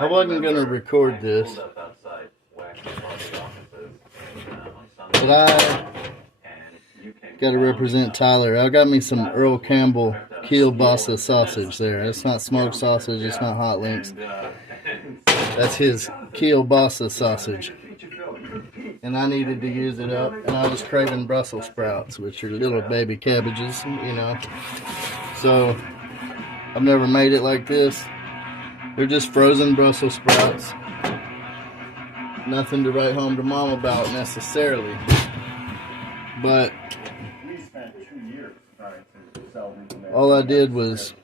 I wasn't going to record this, but I got to represent Tyler. I got me some Earl Campbell kielbasa sausage there. It's not smoked sausage, it's not hot links. That's his kielbasa sausage. And I needed to use it up, and I was craving Brussels sprouts, which are little baby cabbages, you know. So, I've never made it like this. They're just frozen Brussels sprouts. Nothing to write home to mom about necessarily. But all I did was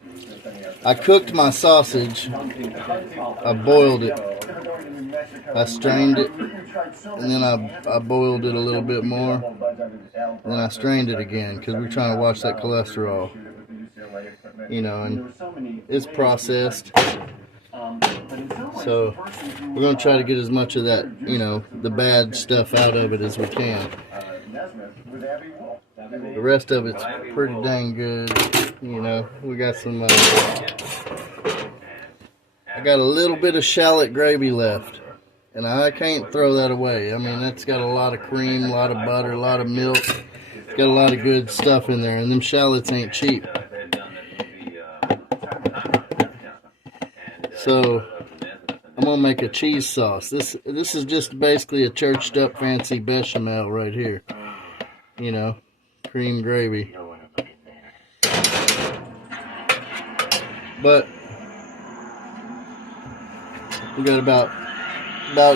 I cooked my sausage. I boiled it. I strained it. And then I boiled it a little bit more. And then I strained it again because we're trying to watch that cholesterol. You know, and it's processed. So we're going to try to get as much of that, you know, the bad stuff out of it as we can. The rest of it's pretty dang good. You know, we got some, I got a little bit of shallot gravy left. And I can't throw that away. I mean, that's got a lot of cream, a lot of butter, a lot of milk. It's got a lot of good stuff in there. And them shallots ain't cheap. So I'm gonna make a cheese sauce. This is just basically a churched up fancy bechamel right here. You know, cream gravy. But we got about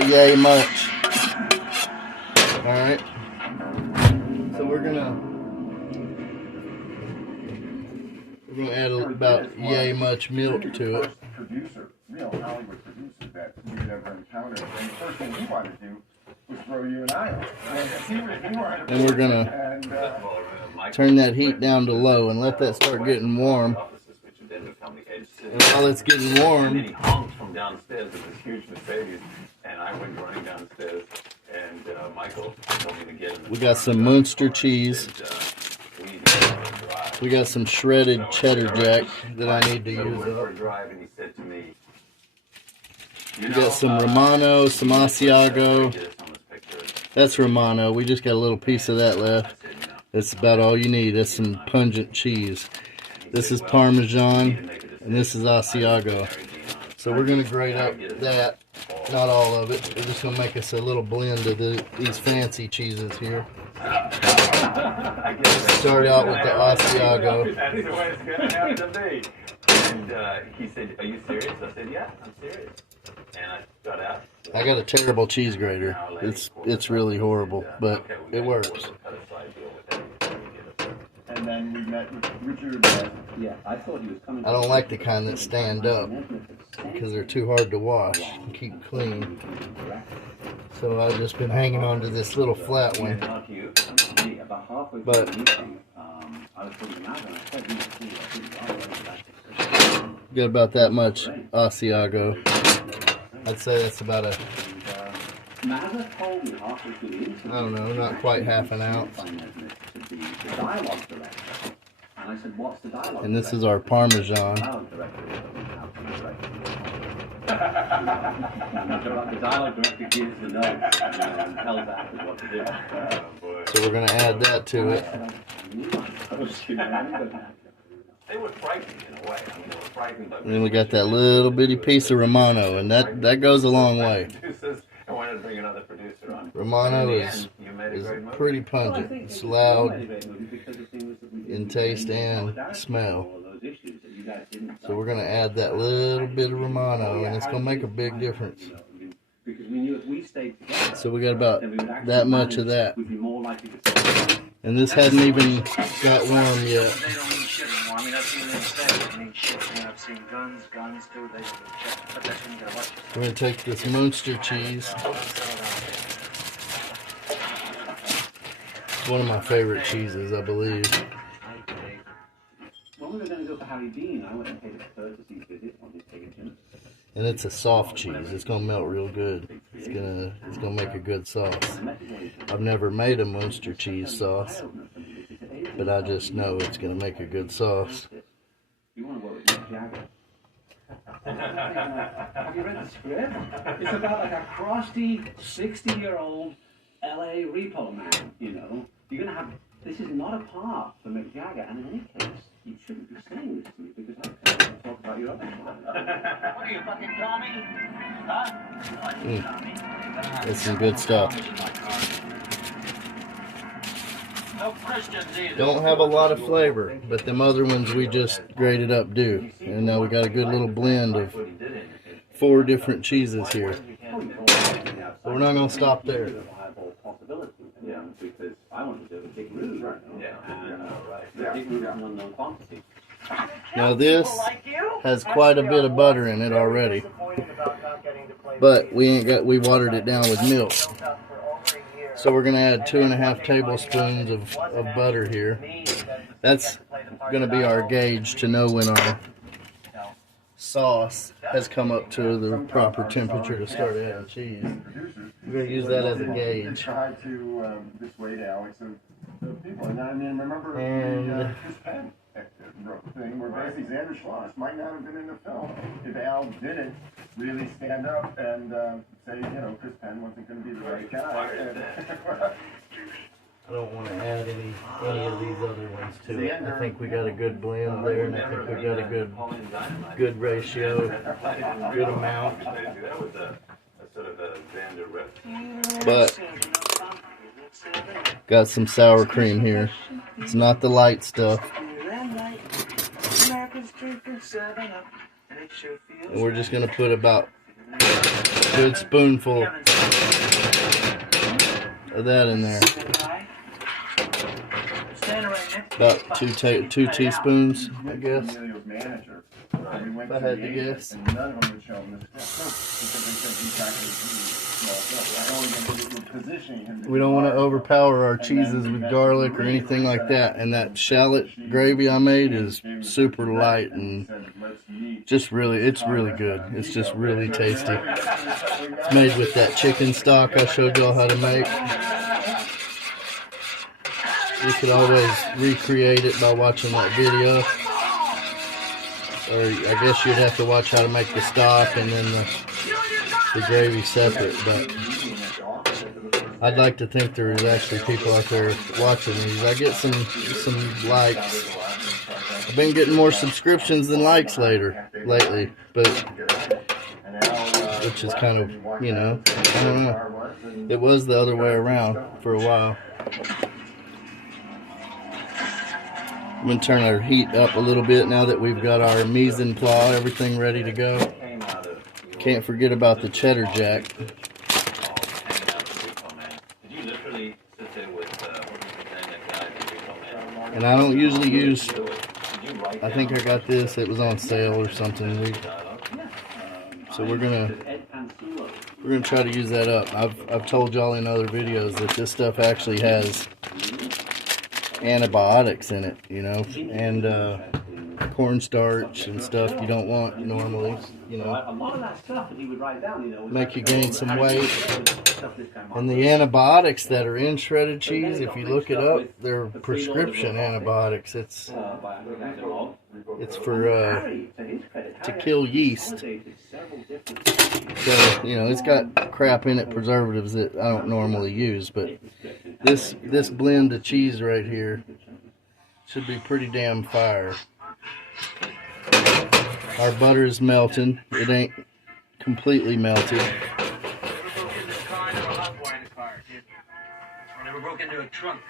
yay much. All right. So we're gonna add about yay much milk to it. Real Hollywood producer that you've ever encountered. And the first thing he wanted to do was throw you and I off. And we're gonna turn that heat down to low and let that start getting warm. And while it's getting warm, he honked from downstairs with this huge Mercedes, and I went running downstairs. And Michael told me to get him. We got some Munster cheese. We got some shredded cheddar jack that I need to use up. We got some Romano, some Asiago. That's Romano. We just got a little piece of that left. That's about all you need. That's some pungent cheese. This is Parmesan, and this is Asiago. So we're going to grate up that. Not all of it. We're just going to make us a little blend of these fancy cheeses here. Start out with the Asiago. That's the way it's going to have to be. And he said, "Are you serious?" I said, "Yeah, I'm serious." And I got out. I got a terrible cheese grater. It's really horrible, but it works. And then we met with Richard. Yeah, I thought he was coming. I don't like the kind that stand up because they're too hard to wash and keep clean. So I've just been hanging on to this little flat one. But got about that much Asiago. I'd say that's about a, I don't know, not quite half an ounce. And this is our Parmesan. So we're going to add that to it. They were frightening in a way. I mean, they were frightening, but and then we got that little bitty piece of Romano, and that goes a long way. I wanted to bring another producer on. Romano is pretty pungent. It's loud in taste and smell. So we're going to add that little bit of Romano, and it's going to make a big difference. So we got about that much of that. And this hadn't even got warm yet. I mean, I've seen them instead. I mean, shit, man, I've seen guns too. They don't do shit. But that's when you gotta watch it. We're gonna take this Munster cheese. It's one of my favorite cheeses, I believe. When we were gonna go for Harry Dean, I went and paid a courtesy visit on his Higgins. And it's a soft cheese. It's gonna melt real good. It's gonna make a good sauce. I've never made a Munster cheese sauce, but I just know it's going to make a good sauce. Have you read the script? It's about like a crusty 60-year-old LA repo man, you know. You're going to have... This is not a part for Mick Jagger, and in any case, you shouldn't be saying this to me because I can't talk about your other client. What are you, fucking Tommy? Huh? That's some good stuff. No Christians either. Don't have a lot of flavor, but them other ones we just grated up do. And now we got a good little blend of 4 different cheeses here. So we're not going to stop there. Yeah, because I want to do a big move right now. Big move on unknown quantity. Now this has quite a bit of butter in it already, but we watered it down with milk. So we're going to add 2.5 tablespoons of butter here. That's going to be our gauge to know when our sauce has come up to the proper temperature to start adding cheese. We're going to use that as a gauge. Try to dissuade Alex of people. And I mean, remember the Chris Penn thing where basically Xander Schloss might not have been in the film if Al didn't really stand up and say, you know, Chris Penn wasn't going to be the right guy. I don't want to add any of these other ones to it. I think we got a good blend there, and I think we got a good ratio, good amount. But got some sour cream here. It's not the light stuff. And we're just going to put about a good spoonful of that in there. About two teaspoons, I guess. If I had to guess. We don't want to overpower our cheeses with garlic or anything like that. And that shallot gravy I made is super light and just really, it's really good. It's just really tasty. It's made with that chicken stock I showed y'all how to make. You could always recreate it by watching that video. Or I guess you'd have to watch how to make the stock and then the gravy separate. But I'd like to think there's actually people out there watching these. I get some likes. I've been getting more subscriptions than likes lately, but which is kind of, you know, I don't know. It was the other way around for a while. I'm going to turn our heat up a little bit now that we've got our mise en place, everything ready to go. Can't forget about the cheddar jack. And I don't usually use, I think I got this, it was on sale or something. So we're gonna try to use that up. I've told y'all in other videos that this stuff actually has antibiotics in it, you know, and cornstarch and stuff you don't want normally, you know, make you gain some weight. And the antibiotics that are in shredded cheese, if you look it up, they're prescription antibiotics. It's for to kill yeast. So, you know, it's got crap in it, preservatives that I don't normally use, but this blend of cheese right here should be pretty damn fire. Our butter is melting. It ain't completely melted. Never broke into a trunk.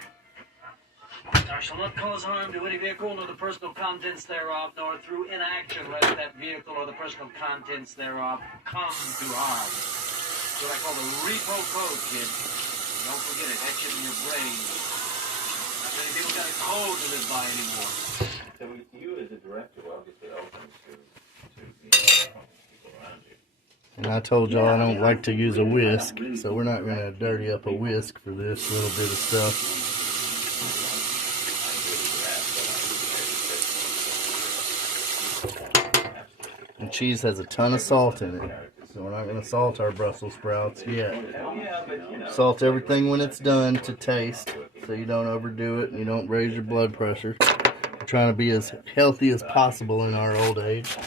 I shall not cause harm to any vehicle, nor the personal contents thereof, nor through inaction let that vehicle or the personal contents thereof come to harm. That's what I call the repo code, kid. Don't forget it. Etch it in your brain. Not many people got a code to live by anymore. So you as a director were obviously open to people around you. And I told y'all I don't like to use a whisk, so we're not going to dirty up a whisk for this little bit of stuff. The cheese has a ton of salt in it, so we're not going to salt our Brussels sprouts yet. Salt everything when it's done to taste, so you don't overdo it and you don't raise your blood pressure. We're trying to be as healthy as possible in our old age.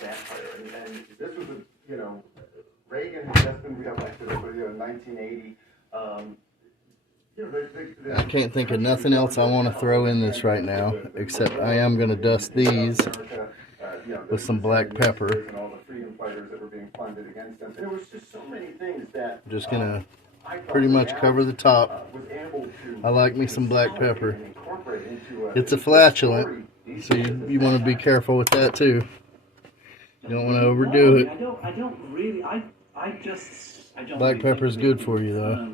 satire. And this was, you know, Reagan had just been reelected, in 1980. I can't think of nothing else I want to throw in this right now, except I am going to dust these with some black pepper. And all the freedom fighters that were being funded against them. And there was just so many things that I'm just going to pretty much cover the top. I like me some black pepper. It's a flatulent, so you want to be careful with that too. You don't want to overdo it. Black pepper is good for you though.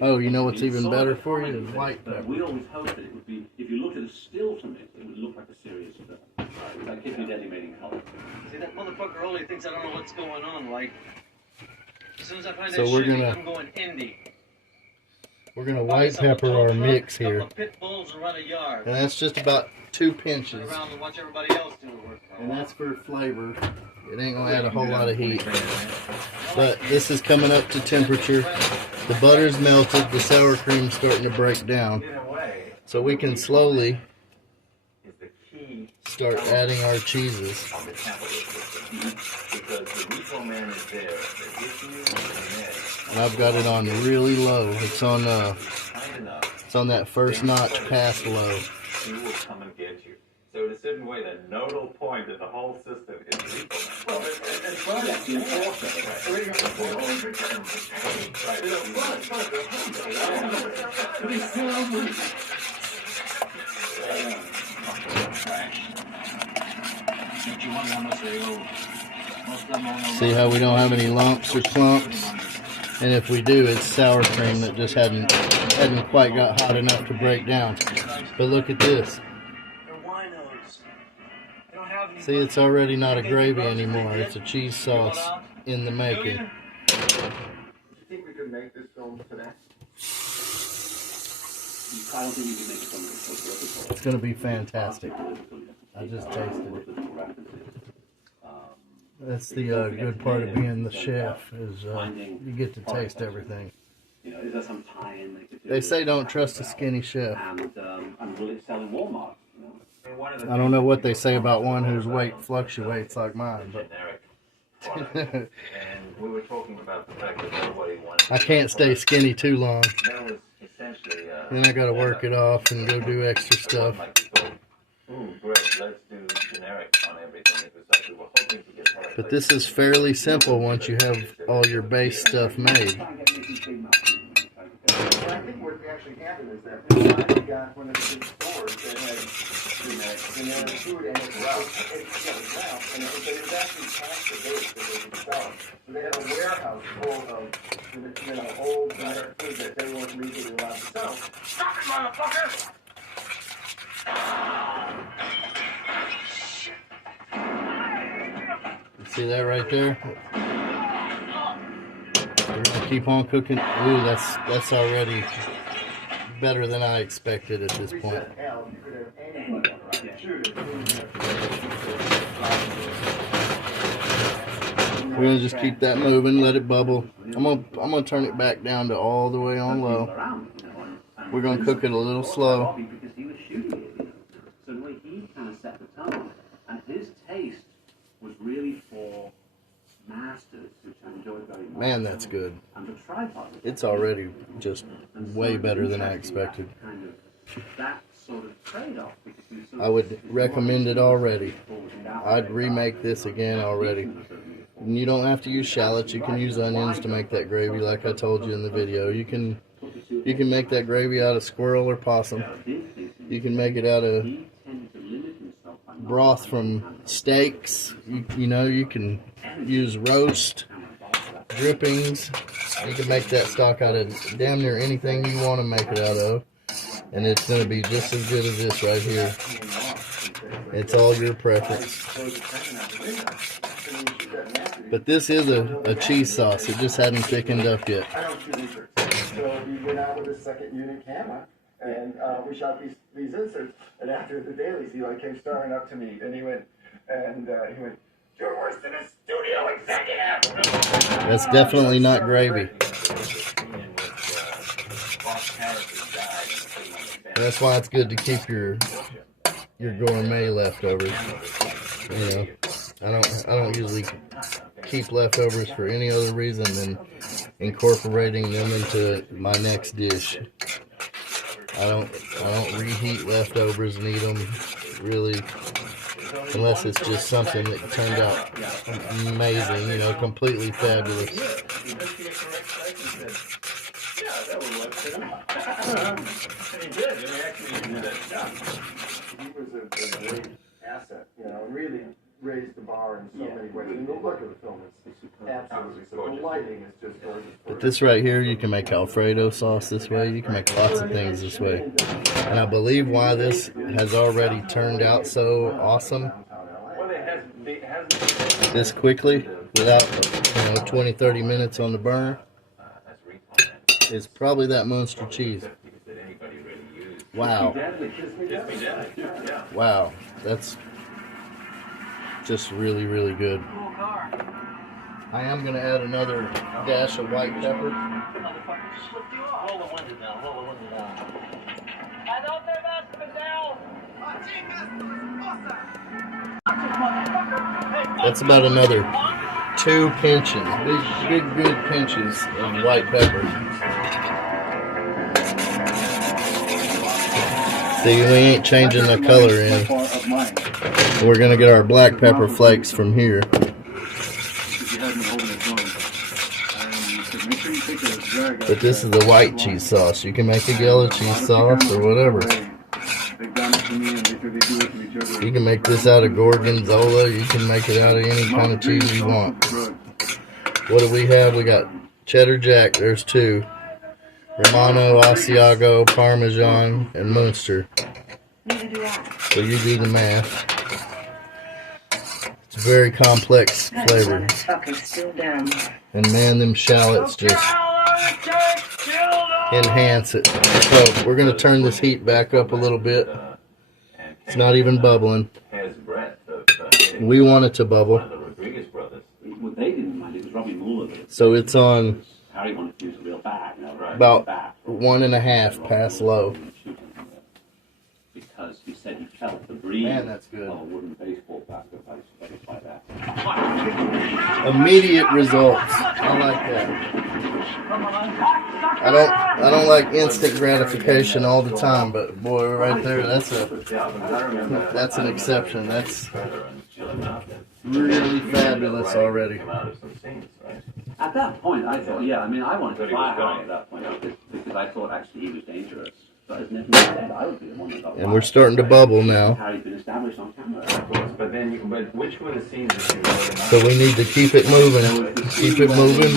Oh, you know what's even better for you is white pepper. We always hoped that it would be, if you looked at a still from it, it would look like a serious film. Like give you animating color. See, that motherfucker only thinks I don't know what's going on. Like, as soon as I find So that we're shit, gonna- I'm going indie. We're going to white pepper our mix here. Couple of pit bulls and run a yard. And that's just about 2 pinches. Around and watch everybody else do the work. And that's for flavor. It ain't going to add a whole lot of heat. But this is coming up to temperature. The butter's melted. The sour cream's starting to break down. So we can slowly start adding our cheeses. And I've got it on really low. It's on that first notch past low. He will come and get you. So in a certain way, the nodal point of the whole system is lethal. Well, See how we don't have any lumps or clumps? And if we do, it's sour cream that just hadn't quite got hot enough to break down. But look at this. See, it's already not a gravy anymore. It's a cheese sauce in the making. Do you think we could make this film today? I don't think you can make it something It's going to be fantastic. I just tasted it. That's the good part of being the chef, is you get to taste everything. You know, is there some tie-in they could do? They say don't trust a skinny chef. And will it sell in Walmart? You know? I don't know what they say about one whose weight fluctuates like mine, but generic. And we were talking about the fact that nobody wanted. I can't stay skinny too long. That was essentially. Then I got to work it off and go do extra stuff. Like we thought, great, let's do generic on everything. It was like we were hoping to get product. But this is fairly simple once you have all your base stuff made. Well, I think what actually happened is that this guy got one of the big stores that had generic food and it was Ralph. And it was actually past the date that they could sell. So they had a warehouse full of old generic food that they weren't legally allowed to sell. Stop it, motherfucker! See that right there? We're gonna keep on cooking. Ooh, that's already better than I expected at this point. We're gonna just keep that moving, let it bubble. I'm gonna turn it back down to all the way on low. We're gonna cook it a little slow. Because he was shooting it, you know. So the way he kind of set the tone, and his taste was really for masters who enjoyed it very much. Man, that's good. And the tripod. It's already just way better than I expected. Kind of that sort of trade-off. Because we sort I would recommend it already. I'd remake this again already. And you don't have to use shallots. You can use onions to make that gravy, like I told you in the video. You can make that gravy out of squirrel or possum. You can make it out of broth from steaks. You know, you can use roast drippings. You can make that stock out of damn near anything you want to make it out of. And it's going to be just as good as this right here. It's all your preference. But this is a cheese sauce. It just hadn't thickened up yet. I don't shoot inserts. So we went out with a second unit camera, and we shot these inserts. And after the dailies, he came staring up to me, and he went, "You're worse than a studio executive." That's definitely not gravy. That's why it's good to keep your gourmet leftovers. You know, I don't usually keep leftovers for any other reason than incorporating them into my next dish. I don't reheat leftovers and eat them really, unless it's just something that turned out amazing, you know, completely fabulous. He was a great asset, you know, and really raised the bar in so many ways. And the look of the film is absolutely so. The lighting is just gorgeous. But this right here, you can make Alfredo sauce this way. You can make lots of things this way. And I believe why this has already turned out so awesome this quickly, without 20-30 minutes on the burner, is probably that Munster cheese. Wow. Wow. That's just really, really good. I am going to add another dash of white pepper. Roll the window down. Roll the window down. That's about another 2 pinches, big good pinches of white pepper. See, we ain't changing the color in. We're gonna get our black pepper flakes from here. But this is the white cheese sauce. You can make a yellow cheese sauce or whatever. You can make this out of gorgonzola. You can make it out of any kind of cheese you want. What do we have? We got cheddar jack. There's 2. Romano, Asiago, Parmesan, and Munster. So you do the math. It's a very complex flavor. And man, them shallots just enhance it. So we're going to turn this heat back up a little bit. It's not even bubbling. We want it to bubble. So it's on about 1.5 past low. Because he said he felt the breeze. Man, that's good. Of a wooden baseball bat, if I specify that. Immediate results. I like that. I don't like instant gratification all the time, but boy, right there, that's an exception. That's really fabulous already. At that point, I thought, I wanted to fire Harry at that point because I thought actually he was dangerous. But as Nick said, I would be the one that got And we're starting to bubble now. Harry's been established on camera. But which one of the scenes did you really So we need to keep it moving. Keep it moving.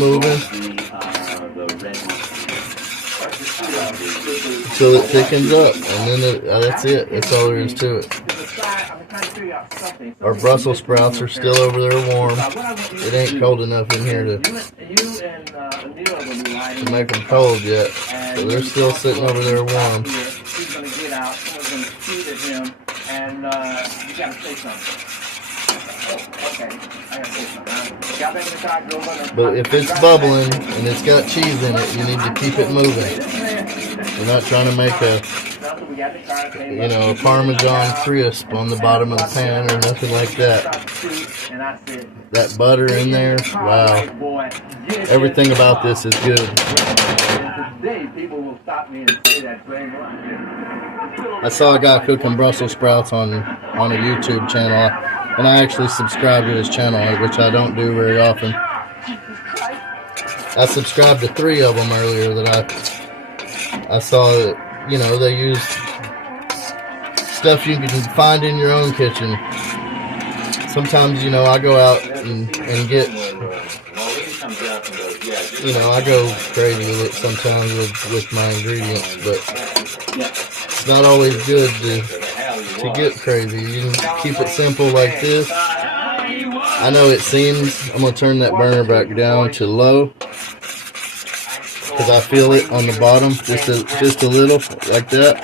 Till it thickens up. And then that's it. That's all there is to it. Our Brussels sprouts are still over there warm. It ain't cold enough in here to make them cold yet. So they're still sitting over there warm. He's going to get out. Someone's going to shoot at him, and you got to say something. Okay, I got to say something. Got back in the car, drove on. But if it's bubbling and it's got cheese in it, you need to keep it moving. You're not trying to make a Parmesan crisp on the bottom of the pan or nothing like that. That butter in there, wow. Everything about this is good. I saw a guy cooking Brussels sprouts on a YouTube channel, and I actually subscribed to his channel, which I don't do very often. I subscribed to 3 of them earlier that I saw that, they used stuff you can find in your own kitchen. Sometimes, I go out and get, I go crazy with it sometimes with my ingredients, but it's not always good to get crazy. You can keep it simple like this. I know it seems, I'm going to turn that burner back down to low, because I feel it on the bottom, just a little, like that.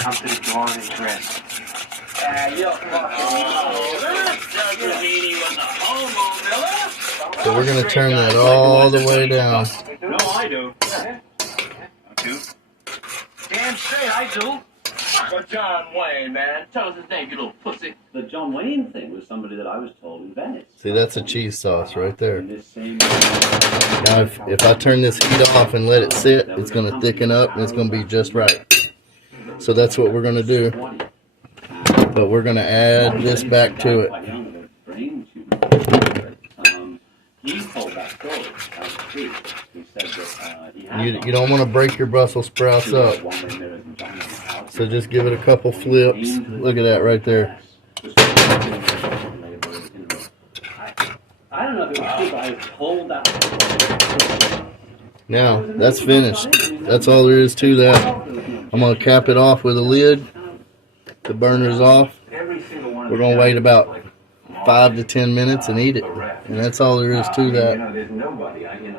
So we're going to turn that all the way down. No, I do. Damn straight, I do. But John Wayne, man. Tell us his name, you little pussy. The John Wayne thing was somebody that I was told in Venice. See, that's a cheese sauce right there. In this same Now, if I turn this heat off and let it sit, it's going to thicken up and it's going to be just right. So that's what we're going to do. But we're going to add this back to it. He told that story out the street. He said that he had You don't want to break your Brussels sprouts up. So just give it a couple flips. Look at that right there. I don't know if it was true, but I told that. Now, that's finished. That's all there is to that. I'm going to cap it off with a lid. The burner's off. We're going to wait about 5 to 10 minutes and eat it. And that's all there is to that. There's nobody in